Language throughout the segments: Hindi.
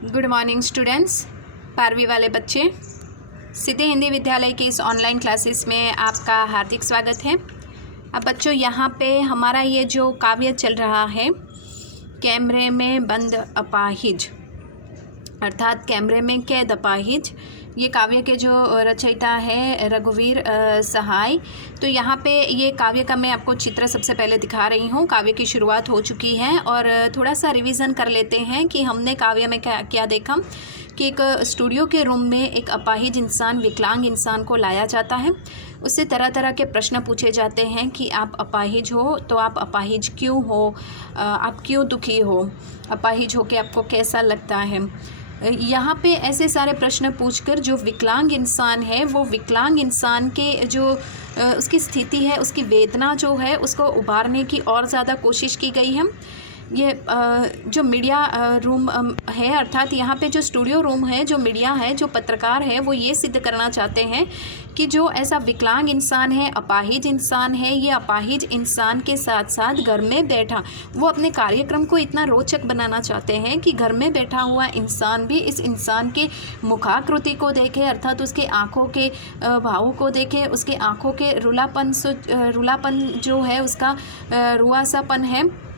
Good morning students. 12वीं वाले बच्चे, सीधे हिंदी विद्यालय के इस ऑनलाइन क्लासेस में आपका हार्दिक स्वागत है। अब बच्चों, यहाँ पे हमारा ये जो काव्य चल रहा है, कैमरे में बंद अपाहिज, अर्थात कैमरे में कैद अपाहिज, ये काव्य के जो रचयिता है रघुवीर सहाय। तो यहाँ पे ये काव्य का मैं आपको चित्र सबसे पहले दिखा रही हूँ। काव्य की शुरुआत हो चुकी है और थोड़ा सा रिवीजन कर लेते हैं कि हमने काव्य में क्या देखा कि एक स्टूडियो के रूम में एक अपाहिज इंसान, विकलांग इंसान को लाया जाता है। उससे तरह तरह के प्रश्न पूछे जाते हैं कि आप अपाहिज हो तो आप अपाहिज क्यों हो, आप क्यों दुखी हो, अपाहिज हो के आपको कैसा लगता है। यहाँ पे ऐसे सारे प्रश्न पूछकर जो विकलांग इंसान है, वो विकलांग इंसान के जो उसकी स्थिति है, उसकी वेदना जो है, उसको उभारने की और ज़्यादा कोशिश की गई है। ये जो मीडिया रूम है, अर्थात यहाँ पे जो स्टूडियो रूम है, जो मीडिया है, जो पत्रकार है, वो ये सिद्ध करना चाहते हैं कि जो ऐसा विकलांग इंसान है, अपाहिज इंसान है, ये अपाहिज इंसान के साथ साथ घर में बैठा, वो अपने कार्यक्रम को इतना रोचक बनाना चाहते हैं कि घर में बैठा हुआ इंसान भी इस इंसान के मुखाकृति को देखे, अर्थात उसके आँखों के भावों को देखे, उसके आँखों के रुलापन जो है, उसका रुआसापन है,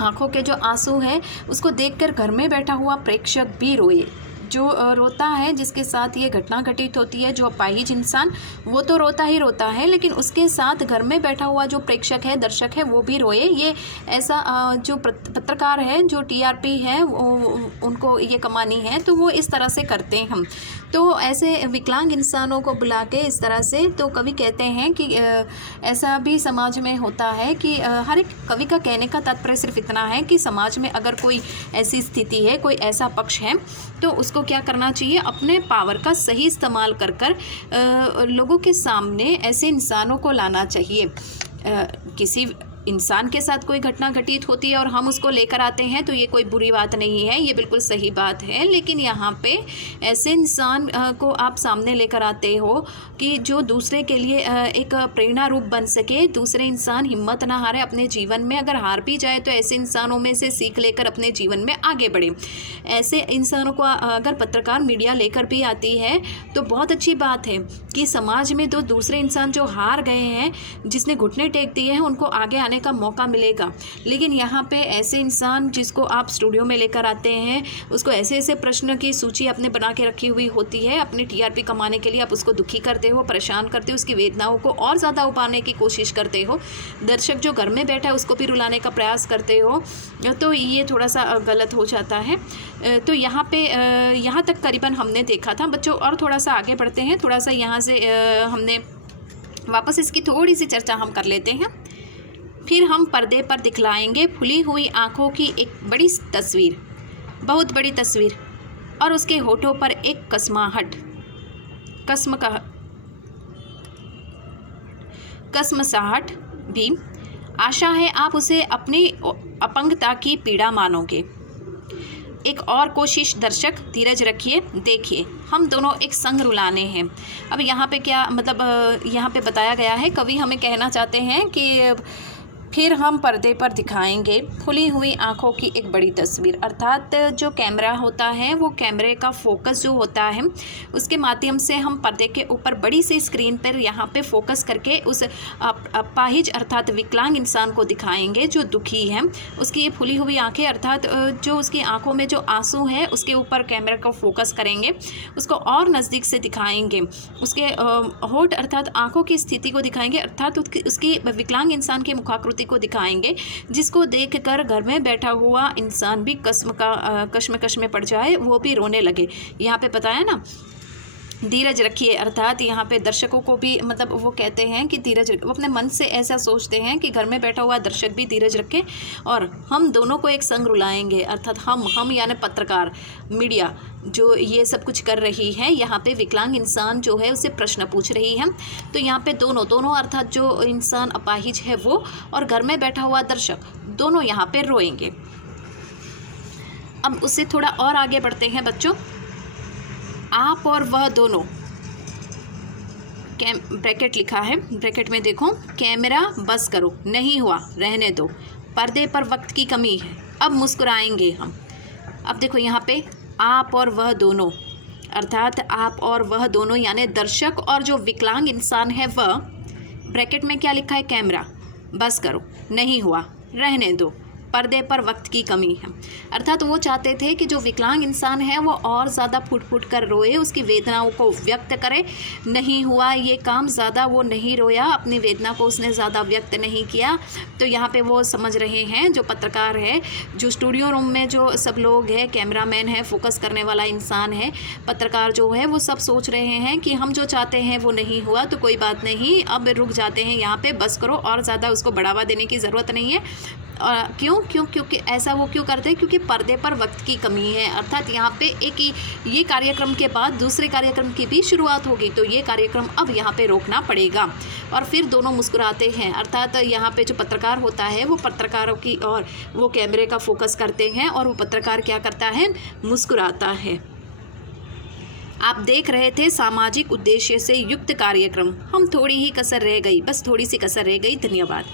आँखों के जो आंसू हैं, उसको देखकर घर में बैठा हुआ प्रेक्षक भी रोए। जो रोता है, जिसके साथ ये घटना घटित होती है, जो अपाहिज इंसान, वो तो रोता ही रोता है, लेकिन उसके साथ घर में बैठा हुआ जो प्रेक्षक है, दर्शक है, वो भी रोए। ये ऐसा जो पत्रकार है, जो टीआरपी है, उनको ये कमानी है, तो वो इस तरह से करते हैं हम। तो ऐसे विकलांग इंसानों को बुला के इस तरह से, तो कवि कहते हैं कि ऐसा भी समाज में होता है कि हर एक कवि का कहने का तात्पर्य सिर्फ इतना है कि समाज में अगर कोई ऐसी स्थिति है, कोई ऐसा पक्ष है, तो उसको क्या करना चाहिए, अपने पावर का सही इस्तेमाल कर लोगों के सामने ऐसे इंसानों को लाना चाहिए। किसी इंसान के साथ कोई घटना घटित होती है और हम उसको लेकर आते हैं, तो ये कोई बुरी बात नहीं है, ये बिल्कुल सही बात है। लेकिन यहाँ पे ऐसे इंसान को आप सामने लेकर आते हो कि जो दूसरे के लिए एक प्रेरणा रूप बन सके, दूसरे इंसान हिम्मत ना हारे अपने जीवन में, अगर हार भी जाए तो ऐसे इंसानों में से सीख लेकर अपने जीवन में आगे बढ़े। ऐसे इंसानों को अगर पत्रकार मीडिया लेकर भी आती है तो बहुत अच्छी बात है कि समाज में दो दूसरे इंसान जो हार गए हैं, जिसने घुटने टेक दिए हैं, उनको आगे आने का मौका मिलेगा। लेकिन यहाँ पे ऐसे इंसान जिसको आप स्टूडियो में लेकर आते हैं, उसको ऐसे ऐसे प्रश्न की सूची आपने बना के रखी हुई होती है, अपनी टीआरपी कमाने के लिए आप उसको दुखी करते हो, परेशान करते हो, उसकी वेदनाओं को और ज़्यादा उबारने की कोशिश करते हो, दर्शक जो घर में बैठा है उसको भी रुलाने का प्रयास करते हो, तो ये थोड़ा सा गलत हो जाता है। तो यहाँ पे यहाँ तक करीबन हमने देखा था बच्चों, और थोड़ा सा आगे बढ़ते हैं, थोड़ा सा यहाँ से हमने वापस इसकी थोड़ी सी चर्चा हम कर लेते हैं। फिर हम पर्दे पर दिखलाएंगे फुली हुई आँखों की एक बड़ी तस्वीर, बहुत बड़ी तस्वीर, और उसके होठों पर एक कसमसाहट भी। आशा है आप उसे अपनी अपंगता की पीड़ा मानोगे। एक और कोशिश दर्शक, धीरज रखिए, देखिए हम दोनों एक संग रुलाने हैं। अब यहाँ पे क्या मतलब, यहाँ पे बताया गया है, कवि हमें कहना चाहते हैं कि फिर हम पर्दे पर दिखाएंगे खुली हुई आँखों की एक बड़ी तस्वीर, अर्थात जो कैमरा होता है, वो कैमरे का फोकस जो होता है, उसके माध्यम से हम पर्दे के ऊपर बड़ी सी स्क्रीन पर यहाँ पे फोकस करके उस अपाहिज अर्थात विकलांग इंसान को दिखाएंगे जो दुखी है। उसकी ये फुली हुई आँखें, अर्थात जो उसकी आँखों में जो आंसू है, उसके ऊपर कैमरा का फोकस करेंगे, उसको और नज़दीक से दिखाएंगे, उसके होठ अर्थात आँखों की स्थिति को दिखाएंगे, अर्थात उसकी विकलांग इंसान की मुखाकृति को दिखाएंगे, जिसको देखकर घर में बैठा हुआ इंसान भी कश्मकश में पड़ जाए, वो भी रोने लगे। यहाँ पे बताया ना, धीरज रखिए, अर्थात यहाँ पे दर्शकों को भी मतलब वो कहते हैं कि धीरज, वो अपने मन से ऐसा सोचते हैं कि घर में बैठा हुआ दर्शक भी धीरज रखे और हम दोनों को एक संग रुलाएंगे, अर्थात हम यानी पत्रकार, मीडिया जो ये सब कुछ कर रही है, यहाँ पे विकलांग इंसान जो है उसे प्रश्न पूछ रही है। तो यहाँ पे दोनों अर्थात जो इंसान अपाहिज है वो और घर में बैठा हुआ दर्शक, दोनों यहाँ पे रोएंगे। अब उससे थोड़ा और आगे बढ़ते हैं बच्चों। आप और वह दोनों, ब्रैकेट लिखा है, ब्रैकेट में देखो, कैमरा बस करो, नहीं हुआ रहने दो, पर्दे पर वक्त की कमी है, अब मुस्कुराएंगे हम। अब देखो यहाँ पे आप और वह दोनों, अर्थात आप और वह दोनों यानी दर्शक और जो विकलांग इंसान है वह, ब्रैकेट में क्या लिखा है, कैमरा, बस करो, नहीं हुआ, रहने दो, पर्दे पर वक्त की कमी है। अर्थात वो चाहते थे कि जो विकलांग इंसान है वो और ज़्यादा फूट फूट कर रोए, उसकी वेदनाओं को व्यक्त करे। नहीं हुआ ये काम, ज़्यादा वो नहीं रोया, अपनी वेदना को उसने ज़्यादा व्यक्त नहीं किया। तो यहाँ पे वो समझ रहे हैं, जो पत्रकार है, जो स्टूडियो रूम में जो सब लोग हैं, कैमरामैन है, फोकस करने वाला इंसान है, पत्रकार जो है, वो सब सोच रहे हैं कि हम जो चाहते हैं वो नहीं हुआ तो कोई बात नहीं, अब रुक जाते हैं यहाँ पे, बस करो, और ज़्यादा उसको बढ़ावा देने की ज़रूरत नहीं है। क्योंकि ऐसा वो क्यों करते हैं, क्योंकि पर्दे पर वक्त की कमी है। अर्थात यहाँ पे एक ये कार्यक्रम के बाद दूसरे कार्यक्रम की भी शुरुआत होगी, तो ये कार्यक्रम अब यहाँ पे रोकना पड़ेगा। और फिर दोनों मुस्कुराते हैं। अर्थात यहाँ पे जो पत्रकार होता है वो पत्रकारों की और वो कैमरे का फोकस करते हैं और वो पत्रकार क्या करता है, मुस्कुराता है। आप देख रहे थे सामाजिक उद्देश्य से युक्त कार्यक्रम, हम थोड़ी ही कसर रह गई, बस थोड़ी सी कसर रह गई, धन्यवाद।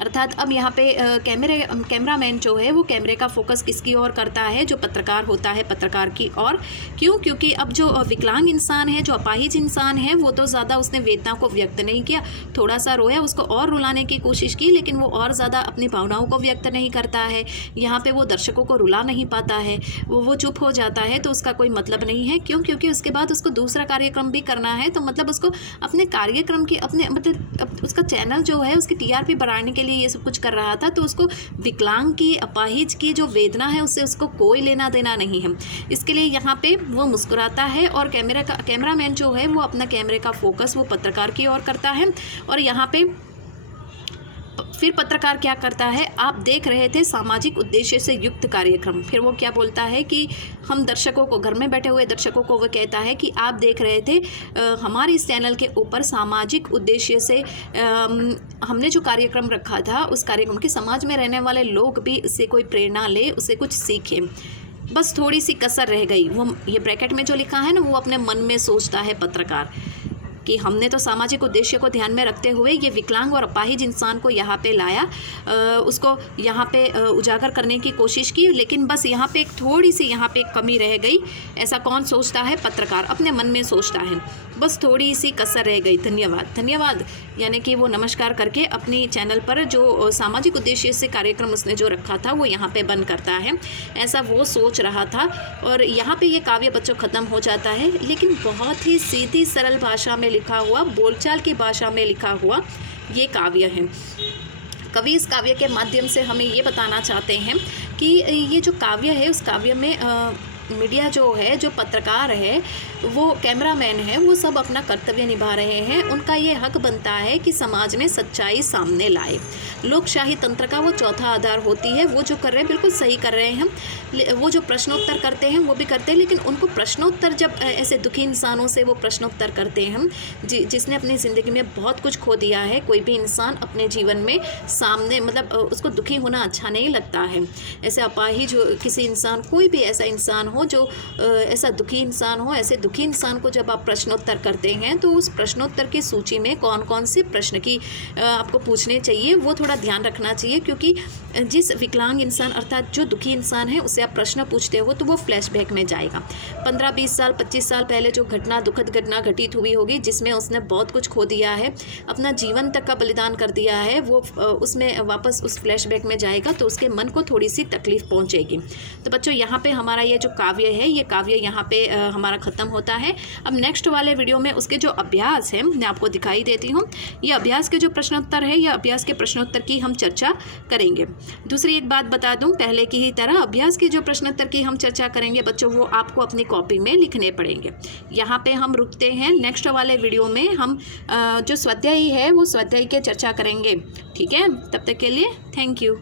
अर्थात अब यहाँ पे कैमरामैन जो है वो कैमरे का फोकस किसकी ओर करता है, जो पत्रकार होता है पत्रकार की ओर। क्यों, क्योंकि अब जो विकलांग इंसान है, जो अपाहिज इंसान है, वो तो ज़्यादा उसने वेदना को व्यक्त नहीं किया, थोड़ा सा रोया, उसको और रुलाने की कोशिश की, लेकिन वो और ज़्यादा अपनी भावनाओं को व्यक्त नहीं करता है। यहाँ पे वो दर्शकों को रुला नहीं पाता है, वो चुप हो जाता है, तो उसका कोई मतलब नहीं है। क्यों, क्योंकि उसके बाद उसको दूसरा कार्यक्रम भी करना है, तो मतलब उसको अपने कार्यक्रम की मतलब उसका चैनल जो है उसकी टीआरपी बढ़ाने के लिए ये सब कुछ कर रहा था, तो उसको विकलांग की, अपाहिज की जो वेदना है उससे उसको कोई लेना देना नहीं है। इसके लिए यहाँ पे वो मुस्कुराता है और कैमरामैन जो है वो अपना कैमरे का फोकस वो पत्रकार की ओर करता है। और यहाँ पे फिर पत्रकार क्या करता है, आप देख रहे थे सामाजिक उद्देश्य से युक्त कार्यक्रम। फिर वो क्या बोलता है कि हम दर्शकों को, घर में बैठे हुए दर्शकों को वो कहता है कि आप देख रहे थे हमारे इस चैनल के ऊपर सामाजिक उद्देश्य से हमने जो कार्यक्रम रखा था, उस कार्यक्रम के समाज में रहने वाले लोग भी उससे कोई प्रेरणा ले, उससे कुछ सीखें। बस थोड़ी सी कसर रह गई, वो ये ब्रैकेट में जो लिखा है ना, वो अपने मन में सोचता है पत्रकार कि हमने तो सामाजिक उद्देश्य को ध्यान में रखते हुए ये विकलांग और अपाहिज इंसान को यहाँ पे लाया, उसको यहाँ पे उजागर करने की कोशिश की, लेकिन बस यहाँ पे एक थोड़ी सी यहाँ पे कमी रह गई। ऐसा कौन सोचता है, पत्रकार अपने मन में सोचता है, बस थोड़ी सी कसर रह गई, धन्यवाद। धन्यवाद यानी कि वो नमस्कार करके अपनी चैनल पर जो सामाजिक उद्देश्य से कार्यक्रम उसने जो रखा था वो यहाँ पे बंद करता है, ऐसा वो सोच रहा था। और यहाँ पे ये काव्य बच्चों ख़त्म हो जाता है, लेकिन बहुत ही सीधी सरल भाषा में लिखा हुआ, बोलचाल की भाषा में लिखा हुआ ये काव्य है। कवि इस काव्य के माध्यम से हमें ये बताना चाहते हैं कि ये जो काव्य है, उस काव्य में मीडिया जो है, जो पत्रकार है, वो कैमरामैन है, वो सब अपना कर्तव्य निभा रहे हैं। उनका ये हक बनता है कि समाज में सच्चाई सामने लाए। लोकशाही तंत्र का वो चौथा आधार होती है। वो जो कर रहे हैं बिल्कुल सही कर रहे हैं। वो जो प्रश्नोत्तर करते हैं वो भी करते हैं, लेकिन उनको प्रश्नोत्तर जब ऐसे दुखी इंसानों से वो प्रश्नोत्तर करते हैं जिसने अपनी ज़िंदगी में बहुत कुछ खो दिया है। कोई भी इंसान अपने जीवन में सामने मतलब उसको दुखी होना अच्छा नहीं लगता है। ऐसे अपाहिज किसी इंसान, कोई भी ऐसा इंसान हो जो ऐसा दुखी इंसान हो, ऐसे दुखी इंसान को जब आप प्रश्नोत्तर करते हैं तो उस प्रश्नोत्तर की सूची में कौन कौन से प्रश्न की आपको पूछने चाहिए वो थोड़ा ध्यान रखना चाहिए, क्योंकि जिस विकलांग इंसान अर्थात जो दुखी इंसान है उससे आप प्रश्न पूछते हो तो वो फ्लैशबैक में जाएगा। 15-20 साल 25 साल पहले जो दुखद घटना घटित हुई होगी जिसमें उसने बहुत कुछ खो दिया है, अपना जीवन तक का बलिदान कर दिया है, वो उसमें वापस उस फ्लैशबैक में जाएगा तो उसके मन को थोड़ी सी तकलीफ पहुंचेगी। तो बच्चों यहाँ पे हमारा ये जो काव्य है, ये काव्य यहाँ पे हमारा ख़त्म होता है। अब नेक्स्ट वाले वीडियो में उसके जो अभ्यास है मैं आपको दिखाई देती हूँ। ये अभ्यास के जो प्रश्नोत्तर है, या अभ्यास के प्रश्नोत्तर की हम चर्चा करेंगे। दूसरी एक बात बता दूं, पहले की ही तरह अभ्यास के जो प्रश्नोत्तर की हम चर्चा करेंगे बच्चों, वो आपको अपनी कॉपी में लिखने पड़ेंगे। यहाँ पे हम रुकते हैं। नेक्स्ट वाले वीडियो में हम जो स्वाध्यायी है वो स्वाध्यायी की चर्चा करेंगे। ठीक है, तब तक के लिए थैंक यू।